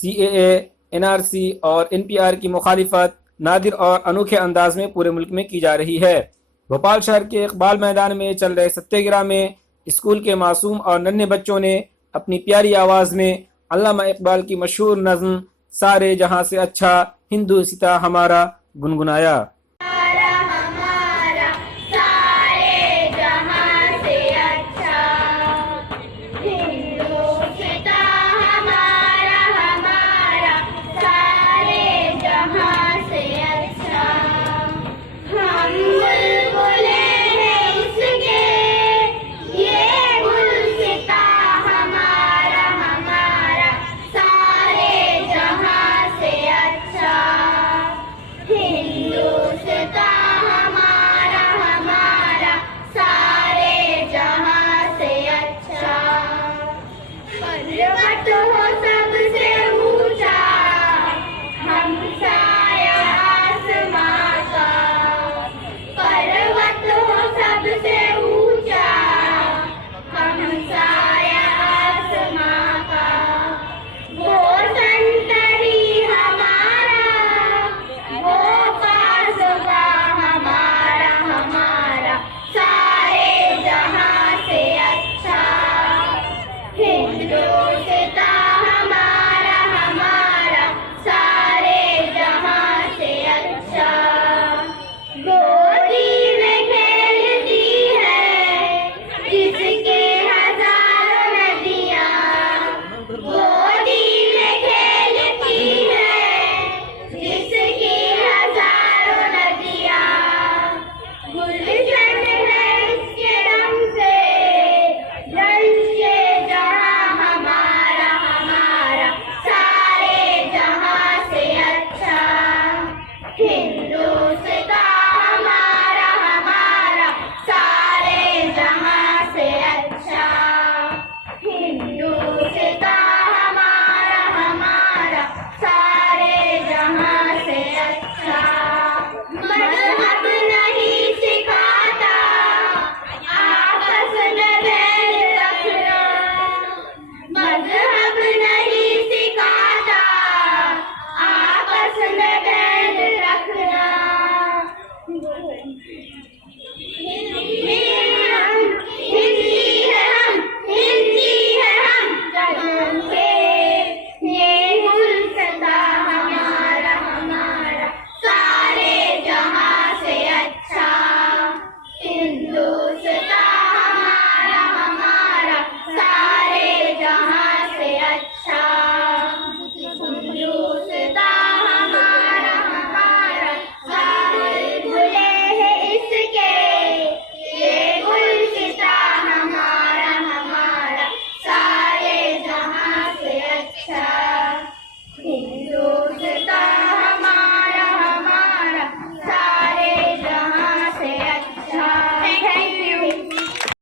CAA, NRC और NPR की मुखालिफत नादिर और अनोखे अंदाज में पूरे मुल्क में की जा रही है। भोपाल शहर के इकबाल मैदान में चल रहे सत्याग्रह में स्कूल के मासूम और नन्हे बच्चों ने अपनी प्यारी आवाज़ में अल्लामा इकबाल की मशहूर नज़्म सारे जहां से अच्छा हिंदुस्तां हमारा गुनगुनाया।